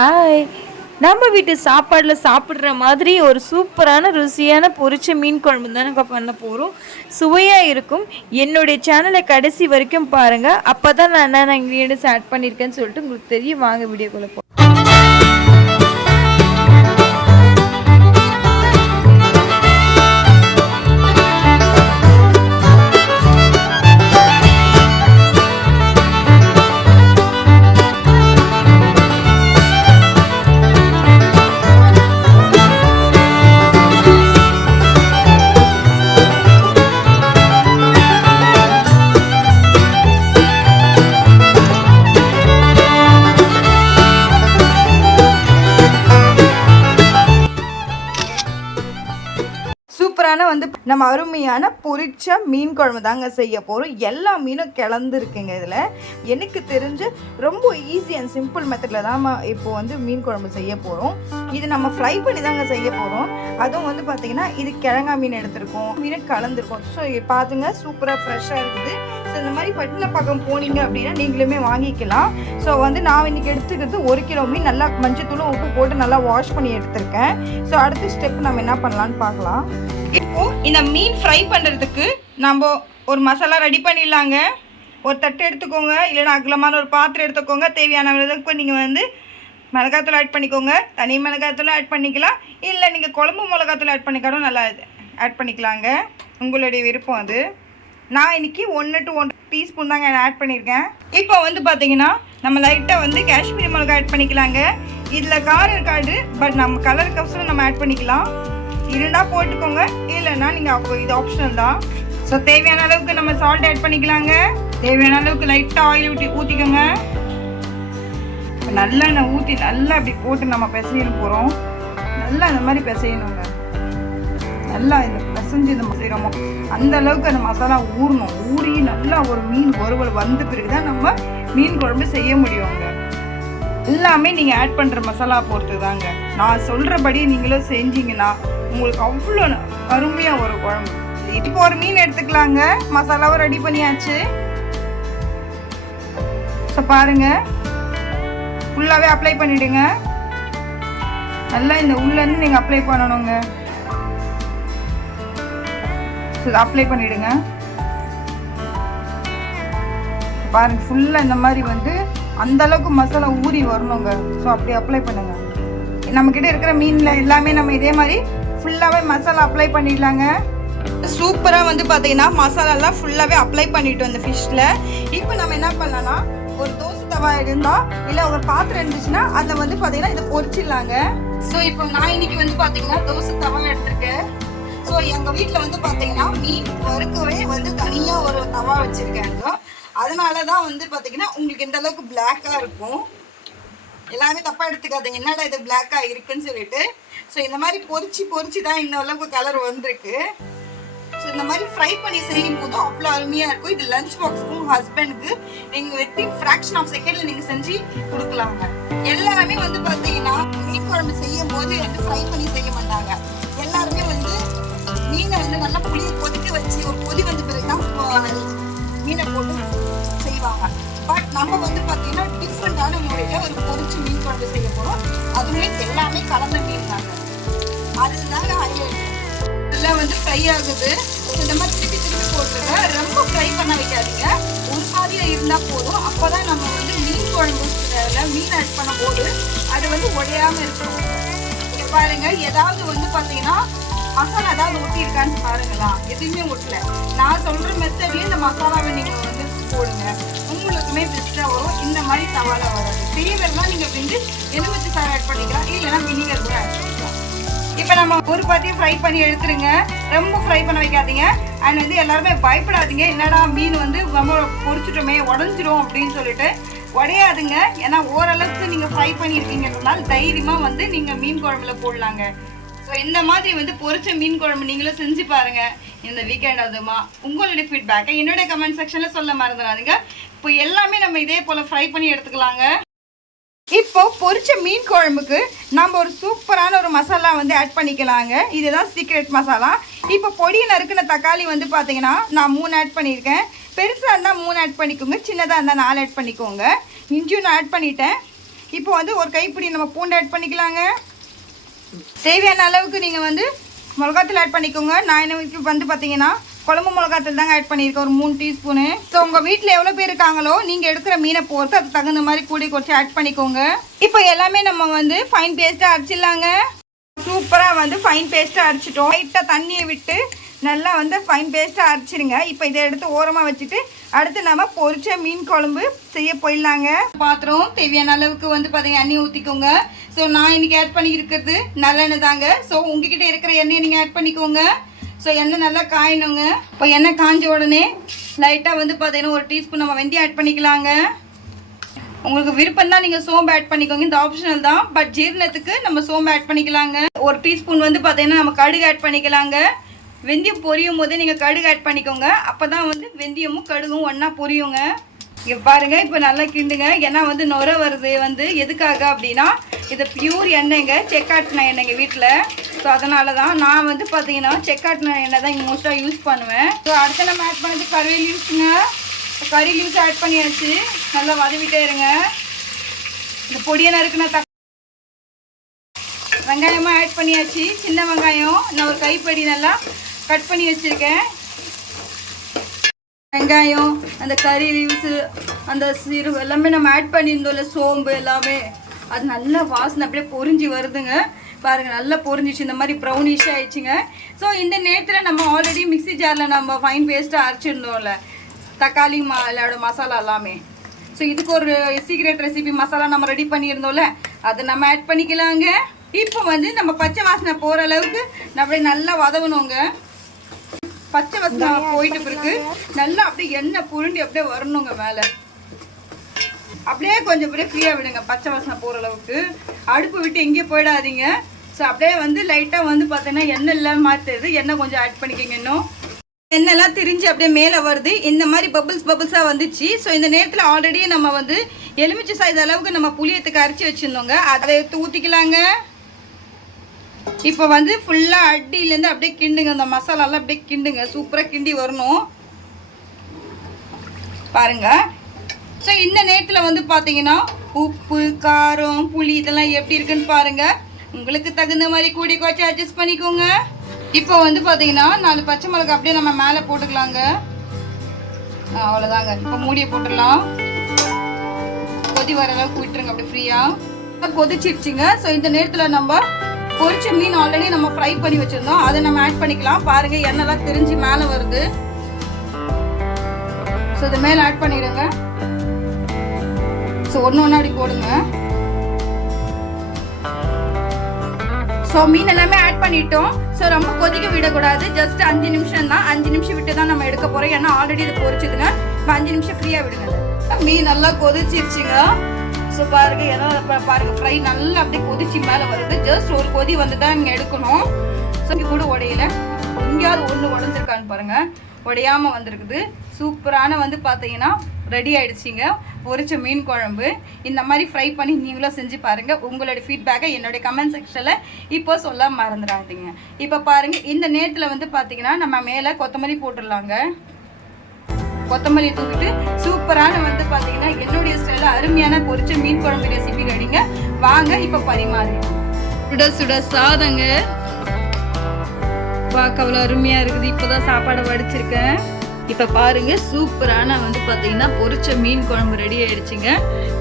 Hi! நம்ம வீட்டு சாப்பாடுல சாப்பிடுற மாதிரி ஒரு சூப்பரான, ருசியான பொரிச்ச மீன் குழம்பு தானங்க பண்ண போறோம். சுவையா இருக்கும். என்னுடைய சேனல கடைசி வரைக்கும் பாருங்க. அப்பதான் நான் என்னென்ன இன்கிரீடியன்ட்ஸ் ஆட் பண்ணியிருக்கேன்னு சொல்லிட்டு உங்களுக்கு தெரியும். வாங்க வீடியோக்குள்ள போ சூப்பரான நம்ம அருமையான பொரிச்ச மீன் குழம்பு தாங்க செய்ய போகிறோம். எல்லா மீனும் கிளந்துருக்குங்க. இதில் எனக்கு தெரிஞ்சு ரொம்ப ஈஸி அண்ட் சிம்பிள் மெத்தடில் தான் இப்போ மீன் குழம்பு செய்ய போகிறோம். இது நம்ம ஃப்ரை பண்ணி தாங்க செய்ய போகிறோம். அதுவும் பார்த்திங்கன்னா இது கிழங்கா மீன் எடுத்திருக்கோம், மீன் கலந்துருக்கோம். ஸோ பார்த்துங்க, சூப்பராக ஃப்ரெஷ்ஷாக இருக்குது. ஸோ இந்த மாதிரி பட்டின பக்கம் போனீங்க அப்படின்னா நீங்களுமே வாங்கிக்கலாம். ஸோ நான் இன்றைக்கி எடுத்துக்கிறது 1 கிலோ மீன் நல்லா மஞ்சத்தூளும் உப்பு போட்டு நல்லா வாஷ் பண்ணி எடுத்திருக்கேன். ஸோ அடுத்த ஸ்டெப் நம்ம என்ன பண்ணலான்னு பார்க்கலாம். இப்போ இந்த மீன் ஃப்ரை பண்ணுறதுக்கு நம்ம ஒரு மசாலா ரெடி பண்ணிடலாங்க. ஒரு தட்டு எடுத்துக்கோங்க, இல்லைன்னா அகலமான ஒரு பாத்திரம் எடுத்துக்கோங்க. தேவையான அளவுக்கு நீங்கள் மிளகாத்தூள் ஆட் பண்ணிக்கோங்க. தனி மிளகாத்தூள் ஆட் பண்ணிக்கலாம், இல்லை நீங்கள் குழம்பு மிளகாத்தூள் ஆட் பண்ணிக்காலும் நல்லா ஆட் பண்ணிக்கலாங்க. உங்களுடைய விருப்பம் அது. நான் இன்றைக்கி 1 to 1 டீஸ்பூன் தாங்க ஆட் பண்ணியிருக்கேன். இப்போ பார்த்தீங்கன்னா நம்ம லைட்டாக காஷ்மீரி மிளகா ஆட் பண்ணிக்கலாங்க. இதில் காரம் இருக்காது, பட் நம்ம கலருக்கோசரம் நம்ம ஆட் பண்ணிக்கலாம். இருந்தால் போட்டுக்கோங்க, இல்லைன்னா நீங்கள் இது ஆப்ஷனல் தான். ஸோ தேவையான அளவுக்கு நம்ம சால்ட் ஆட் பண்ணிக்கலாங்க. தேவையான அளவுக்கு லைட்டாக ஆயில் ஊற்றிக்கோங்க. நல்லெண்ணெய் ஊற்றி நல்லா அப்படி போட்டு நம்ம பிசையணும் போகிறோம். நல்லா இந்த மாதிரி பிசையணுங்க. நல்லா இந்த பிசைஞ்சு நம்ம செய்கிறோமோ அந்த அளவுக்கு அந்த மசாலா ஊறணும். ஊறி நல்லா ஒரு மீன் வறுவல் வந்த பிறகு தான் நம்ம மீன் குழம்பு செய்ய முடியுங்க. எல்லாமே நீங்கள் ஆட் பண்ணுற மசாலா பொறுத்து தாங்க. நான் சொல்கிறபடி நீங்களும் செஞ்சீங்கன்னா உங்களுக்கு அவ்வளோ அருமையாக ஒரு குழம்பு. இப்போ ஒரு மீன் எடுத்துக்கலாங்க. மசாலாவும் ரெடி பண்ணியாச்சு. ஸோ பாருங்கள், ஃபுல்லாகவே அப்ளை பண்ணிவிடுங்க. நல்லா இந்த உள்ளேருந்து நீங்கள் அப்ளை பண்ணணுங்க. ஸோ அப்ளை பண்ணிவிடுங்க. பாருங்கள், ஃபுல்லாக இந்த மாதிரி அந்தளவுக்கு மசாலா ஊறி வரணுங்க. ஸோ அப்படி அப்ளை பண்ணுங்கள். நம்மக்கிட்ட இருக்கிற மீனில் எல்லாமே நம்ம இதே மாதிரி ஃபுல்லாகவே மசாலா அப்ளை பண்ணிடலாங்க. சூப்பராக பார்த்தீங்கன்னா மசாலாலாம் ஃபுல்லாகவே அப்ளை பண்ணிவிட்டு அந்த ஃபிஷ்ஷில். இப்போ நம்ம என்ன பண்ணலாம்னா, ஒரு தோசை தவா இருந்தால் இல்லை ஒரு பாத்திரம் இருந்துச்சுன்னா அதில் பார்த்தீங்கன்னா இதை பொரிச்சிடலாங்க. ஸோ இப்போ நான் இன்னைக்கு பார்த்தீங்கன்னா தோசை தவா எடுத்திருக்கேன். ஸோ எங்கள் வீட்டில் பார்த்தீங்கன்னா மீன் வறுக்கவே தனியாக ஒரு தவா வச்சுருக்காங்க. அதனால தான் பார்த்தீங்கன்னா உங்களுக்கு இந்த அளவுக்கு பிளாக்காக இருக்கும். எல்லாமே தப்பாக எடுத்துக்காதீங்க, என்னடா இது பிளாக்காக இருக்குன்னு சொல்லிட்டு. ஸோ இந்த மாதிரி பொரிச்சு தான் இந்த அளவுக்கு கலர் வந்திருக்கு. ஸோ இந்த மாதிரி ஃப்ரை பண்ணி செய்யும் போது அவ்வளோ அருமையாக இருக்கும். இது லஞ்ச் பாக்ஸுக்கும் ஹஸ்பண்டுக்கு நீங்கள் வித்தின் ஃப்ராக்ஷன் ஆஃப் செகண்டில் நீங்கள் செஞ்சு கொடுக்கலாங்க. எல்லாருமே பார்த்தீங்கன்னா மீன் குழம்பு செய்யும் போது ஃப்ரை பண்ணி செய்ய மாட்டாங்க. எல்லாருமே மீனை நல்லா புளியை கொதிக்க வச்சு ஒரு கொதி வந்த பிறகு தான் மீனை போட்டு செய்வாங்க. பட் நம்ம பார்த்தீங்கன்னா டிஃப்ரெண்டான முறையில் ஒரு பொரிச்சு மீன் குழம்பு செய்ய போகிறோம். அதுவே எல்லாமே கலந்த மீன் தாங்க. அதுதாங்க ஹைலைட். இதெல்லாம் ஃப்ரை ஆகுது. இந்த மாதிரி திருப்பி போட்டுருங்க. ரொம்ப ஃப்ரை பண்ண வைக்காதீங்க, ஒரு மாதிரியாக இருந்தால் போதும். அப்போ தான் நம்ம மீன் குழம்பு மீன் ஆட் பண்ணும் போது அது உடையாமல் இருக்கும். இங்கே பாருங்க, ஏதாவது பார்த்தீங்கன்னா மசாலா ஏதாவது ஒட்டியிருக்கான்னு பாருங்களா. எதுவுமே ஒட்டல. நான் சொல்கிற மெத்தட்லேயே இந்த மசாலாவை நீங்கள் போடுங்க. உங்களுக்குமே பெஸ்ட்டாக வரும். இந்த மாதிரி தவால வராது. தேவைன்னா நீங்கள் எலுமிச்சை சாறு ஆட் பண்ணிக்கலாம், இல்லைன்னா வினிகர் கூட ஆட் பண்ணிக்கலாம். இப்போ நம்ம ஒரு பாத்தியை ஃப்ரை பண்ணி எடுத்துருங்க. ரொம்ப ஃப்ரை பண்ண வைக்காதீங்க. அண்ட் எல்லாருமே பயப்படாதீங்க, என்னடா மீன் ரொம்ப பொரிச்சிட்டோமே உடஞ்சிரும் அப்படின்னு சொல்லிட்டு. உடையாதுங்க. ஏன்னா ஓரளவுக்கு நீங்கள் ஃப்ரை பண்ணியிருக்கீங்கன்றதுனால தைரியமாக நீங்கள் மீன் குழம்புல போடலாங்க. ஸோ இந்த மாதிரி பொரிச்ச மீன் குழம்பு நீங்களும் செஞ்சு பாருங்கள் இந்த வீக்கெண்ட். அதுமா உங்களுடைய ஃபீட்பேக்கை என்னுடைய கமெண்ட் செக்ஷனில் சொல்ல மறந்துடாதீங்க. இப்போ எல்லாமே நம்ம இதே போல் ஃப்ரை பண்ணி எடுத்துக்கலாங்க. இப்போ பொரிச்ச மீன் குழம்புக்கு நம்ம ஒரு சூப்பரான ஒரு மசாலா ஆட் பண்ணிக்கலாங்க. இதுதான் சீக்ரெட் மசாலா. இப்போ பொடியை நறுக்கின தக்காளி பார்த்தீங்கன்னா நான் 3 ஆட் பண்ணியிருக்கேன். பெருசாக இருந்தால் 3 ஆட் பண்ணிக்கோங்க, சின்னதாக இருந்தால் 4 ஆட் பண்ணிக்கோங்க. இஞ்சியும் நான் ஆட் பண்ணிட்டேன். இப்போ வந்து ஒரு கைப்பிடி நம்ம பூண்டு ஆட் பண்ணிக்கலாங்க. தேவையான அளவுக்கு நீங்கள் வந்து மிளகாத்தூள் ஆட் பண்ணிக்கோங்க. நான் என்ன வந்து பார்த்தீங்கன்னா குழம்பு மிளகாத்தூள் தாங்க ஆட் பண்ணியிருக்கேன், ஒரு 3 டீஸ்பூனு. ஸோ உங்கள் வீட்டில் எவ்வளோ பேர் இருக்காங்களோ நீங்கள் எடுக்கிற மீனை பொறுத்து அதுக்கு தகுந்த மாதிரி கூடி கொஞ்சம் ஆட் பண்ணிக்கோங்க. இப்போ எல்லாமே நம்ம வந்து ஃபைன் பேஸ்ட்டாக அரைச்சிடலாங்க. சூப்பராக வந்து ஃபைன் பேஸ்ட்டாக அரைச்சிட்டோம். லைட்டாக தண்ணியை விட்டு நல்லா வந்து ஃபைன் பேஸ்ட்டாக அரைச்சிடுங்க. இப்போ இதை எடுத்து ஓரமாக வச்சுட்டு அடுத்து நம்ம பொரிச்ச மீன் குழம்பு செய்ய போயிடலாங்க. பாத்திரம் தேவையான அளவுக்கு வந்து பார்த்தீங்கன்னா எண்ணெய் ஊற்றிக்கோங்க. ஸோ நான் இன்றைக்கி ஆட் பண்ணியிருக்கிறது நல்லெண்ணெய் தாங்க. ஸோ உங்ககிட்ட இருக்கிற எண்ணெயை நீங்கள் ஆட் பண்ணிக்கோங்க. ஸோ எண்ணெய் நல்லா காயணுங்க. இப்போ எண்ணெய் காய்ஞ்ச உடனே லைட்டாக வந்து பார்த்தீங்கன்னா ஒரு டீஸ்பூன் நம்ம வெந்தயம் ஆட் பண்ணிக்கலாங்க. உங்களுக்கு விருப்பம் தான் நீங்கள் சோம்பு ஆட் பண்ணிக்கோங்க, இந்த ஆப்ஷனல் தான். பட் ஜீரணத்துக்கு நம்ம சோம்பு ஆட் பண்ணிக்கலாங்க. ஒரு டீஸ்பூன் வந்து பார்த்தீங்கன்னா நம்ம கடுகு ஆட் பண்ணிக்கலாங்க. வெந்தயம் பொரியும் போதே நீங்கள் கடுகு ஆட் பண்ணிக்கோங்க. அப்போ தான் வந்து வெந்தயமும் கடுகும் ஒன்றா பொரியுங்க. இங்கே பாருங்கள், இப்போ நல்லா கிண்டுங்க. ஏன்னா வந்து நுர வருது வந்து எதுக்காக அப்படின்னா இது பியூர் எண்ணெய்ங்க, செக்காட்டின எண்ணெய்ங்க வீட்டில். ஸோ அதனால தான் நான் வந்து பார்த்தீங்கன்னா செக்காட்டின எண்ணெய் தான் இங்கே மோஸ்ட்டாக யூஸ் பண்ணுவேன். ஸோ அடுத்து நம்ம ஆட் பண்ணது கறி லீவ்ஸுங்க. கறி லீவ்ஸ் ஆட் பண்ணியாச்சு. நல்லா வதவிட்டே இருங்க. இந்த பொடியை நறுக்குன வெங்காயமாக ஆட் பண்ணியாச்சு. சின்ன வெங்காயம் நான் ஒரு கைப்படி நல்லா கட் பண்ணி வச்சுருக்கேன். வெங்காயம், அந்த கறி லீவ்ஸு, அந்த சீரகம் எல்லாமே நம்ம ஆட் பண்ணியிருந்தோம்ல, சோம்பு எல்லாமே, அது நல்லா வாசனை அப்படியே பொரிஞ்சு வருதுங்க. பாருங்கள், நல்லா பொரிஞ்சிச்சு, இந்த மாதிரி ப்ரௌனிஷாக ஆயிடுச்சுங்க. ஸோ இந்த நேரத்தில் நம்ம ஆல்ரெடி மிக்ஸி ஜாரில் நம்ம ஃபைன் பேஸ்ட்டாக அரைச்சிருந்தோம்ல தக்காளி மசாலா எல்லாமே. ஸோ இதுக்கு ஒரு சீக்ரெட் ரெசிபி மசாலா நம்ம ரெடி பண்ணியிருந்தோம்ல, அதை நம்ம ஆட் பண்ணிக்கலாங்க. இப்போ வந்து நம்ம பச்சை வாசனை போகிற அளவுக்கு அப்படியே நல்லா வதவணுங்க. பச்சை வாசனை போயிட்டு பிறகு நல்லா அப்படியே எண்ணெய் புருண்டி அப்படியே வரணுங்க மேலே. அப்படியே கொஞ்சம் அப்படியே ஃப்ரீயாக விடுங்க பச்சை வாசனை போகிற அளவுக்கு. அடுப்பு விட்டு எங்கேயும் போயிடாதீங்க. ஸோ அப்படியே வந்து லைட்டாக வந்து பார்த்தீங்கன்னா எண்ணெய் இல்லாமல் மாற்றுறது, எண்ணெய் கொஞ்சம் ஆட் பண்ணிக்கோங்க. இன்னும் எண்ணெய்லாம் திரிஞ்சு அப்படியே மேலே வருது, இந்த மாதிரி பபிள்ஸாக வந்துச்சு. ஸோ இந்த நேரத்தில் ஆல்ரெடி நம்ம வந்து எலுமிச்சை சைஸ் அளவுக்கு நம்ம புளியத்துக்கு அரைச்சி வச்சுருந்தோங்க, அதை எடுத்து ஊற்றிக்கலாங்க. இப்போ வந்து ஃபுல்லாக அடியிலேருந்து அப்படியே கிண்டுங்க, அந்த மசாலாலாம் அப்படியே கிண்டுங்க, சூப்பராக கிண்டி வரணும் பாருங்க. ஸோ இந்த நேரத்தில் வந்து பார்த்தீங்கன்னா உப்பு, காரம், புளி இதெல்லாம் எப்படி இருக்குன்னு பாருங்கள். உங்களுக்கு தகுந்த மாதிரி கூடி குறைச்சி அட்ஜஸ்ட் பண்ணிக்கோங்க. இப்போ வந்து பார்த்தீங்கன்னா 4 பச்சை மிளகாய் அப்படியே நம்ம மேலே போட்டுக்கலாங்க. அவ்வளோதாங்க. இப்போ மூடியை போட்டுடலாம். கொதி வர அளவுக்கு விட்டுருங்க அப்படியே ஃப்ரீயாக. கொதிச்சிருச்சுங்க. ஸோ இந்த நேரத்தில் நம்ம பொரிச்ச மீன் ஆல்ரெடி நம்ம ஃப்ரை பண்ணி வச்சுருந்தோம், அதை நம்ம ஆட் பண்ணிக்கலாம். பாருங்கள், எண்ணெய்லாம் தெரிஞ்சு மேலே வருது. ஸோ இதை மேலே ஆட் பண்ணிடுங்க. ஸோ ஒன்று ஒன்றா அப்படி போடுங்க. ஸோ மீன் எல்லாமே ஆட் பண்ணிட்டோம். ஸோ ரொம்ப கொதிக்க விடக்கூடாது, ஜஸ்ட் 5 நிமிஷம் தான். 5 நிமிஷம் விட்டு தான் நம்ம எடுக்க போகிறோம், ஏன்னா ஆல்ரெடி இது பொரிச்சுதுங்க. இப்போ 5 நிமிஷம் ஃப்ரீயாக விடுங்க. மீன் நல்லா கொதிச்சிருச்சுங்க. ஸோ பாருங்கள், ஏன்னா பாருங்கள் ஃப்ரை நல்லா அப்படியே கொதிச்சு மேலே வருது. ஜஸ்ட் ஒரு கொதி வந்து தான் இங்கே எடுக்கணும். ஸோ இங்கே கூட உடையில எங்கேயாவது ஒன்று உடஞ்சிருக்கான்னு பாருங்கள், உடையாமல் வந்திருக்குது. சூப்பரான வந்து பார்த்தீங்கன்னா ரெடி ஆகிடுச்சிங்க பொரிச்ச மீன் குழம்பு. இந்த மாதிரி ஃப்ரை பண்ணி நீங்களும் செஞ்சு பாருங்கள். உங்களோட ஃபீட்பேக்கை என்னுடைய கமெண்ட் செக்ஷனில் இப்போ சொல்ல மறந்துடாதீங்க. இப்போ பாருங்கள், இந்த நேரத்தில் வந்து பார்த்தீங்கன்னா நம்ம மேலே கொத்தமல்லி போட்டுடலாங்க. கொத்தமல்லி தூக்கிட்டு சூப்பரான வந்து பார்த்தீங்கன்னா என்னுடைய ஸ்டைலில் அருமையான பொரிச்ச மீன் குழம்பு ரெசிபி ரெடிங்க. வாங்க இப்போ பரிமாறி. சுட சுட சாதங்க பார்க்க அவ்வளோ அருமையாக இருக்குது. இப்போ தான் சாப்பாடை வடிச்சிருக்கேன். இப்போ பாருங்கள், சூப்பரான வந்து பார்த்தீங்கன்னா பொரிச்ச மீன் குழம்பு ரெடி ஆகிடுச்சிங்க.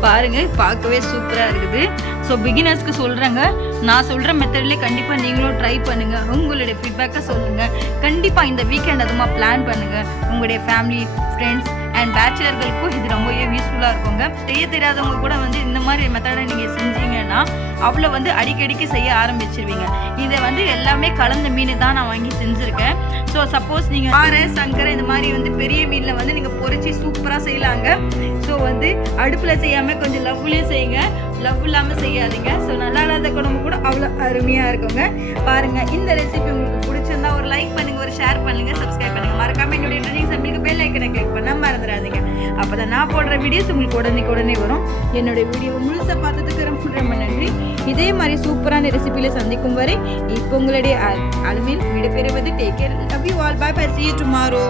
பாருங்கள், பார்க்கவே சூப்பராக இருக்குது. ஸோ பிகினர்ஸ்க்கு சொல்கிறேங்க, நான் சொல்கிற மெத்தட்லேயே கண்டிப்பாக நீங்களும் ட்ரை பண்ணுங்கள். உங்களுடைய ஃபீட்பேக்கை சொல்லுங்கள். கண்டிப்பாக இந்த வீக்கெண்ட் அதுமா பிளான் பண்ணுங்கள். உங்களுடைய ஃபேமிலி, ஃப்ரெண்ட்ஸ் அண்ட் பேச்சுலர்களுக்கும் இது ரொம்பவே யூஸ்ஃபுல்லாக இருக்குங்க. செய்ய தெரியாதவங்க கூட வந்து இந்த மாதிரி மெத்தடை நீங்கள் செஞ்சீங்கன்னா அவ்வளோ வந்து அடிக்கடிக்கு செய்ய ஆரம்பிச்சிருவீங்க. இதை வந்து எல்லாமே கலந்த மீன் தான் நான் வாங்கி செஞ்சுருக்கேன். ஸோ சப்போஸ் நீங்கள் ஆரை, சங்கரை இந்த மாதிரி வந்து பெரிய மீனில் வந்து நீங்கள் பொரிச்சு சூப்பராக செய்யலாங்க. ஸோ வந்து அடுப்பில் செய்யாமல் கொஞ்சம் லவ்லேயும் செய்யுங்க, லவ் இல்லாமல் செய்யாதீங்க. ஸோ நல்லா இல்லாத குழம்பு கூட அவ்வளோ அருமையாக இருக்குங்க. பாருங்கள், இந்த ரெசிபி உங்களுக்கு பிடிச்சிருந்தா ஒரு லைக் பண்ணுங்கள், ஒரு ஷேர் பண்ணுங்கள், சப்ஸ்கிரைப் பண்ணுங்கள். மறக்காமல் என்னுடைய ட்ரெண்டிங் சப்மிக்கு பெல் ஐக்கனை கிளிக் பண்ண மறந்துடாதீங்க. அப்போ தான் நான் போடுற வீடியோஸ் உங்களுக்கு உடனே வரும். என்னுடைய வீடியோவை முழுசாக பார்த்ததுக்கு ரொம்ப நன்றி. இதே மாதிரி சூப்பரான ரெசிபியில் சந்திக்கும் வரை இப்போ உங்களுடைய அலுமையில் விடைபெறுவது. Take care, love you all, bye bye, see you tomorrow.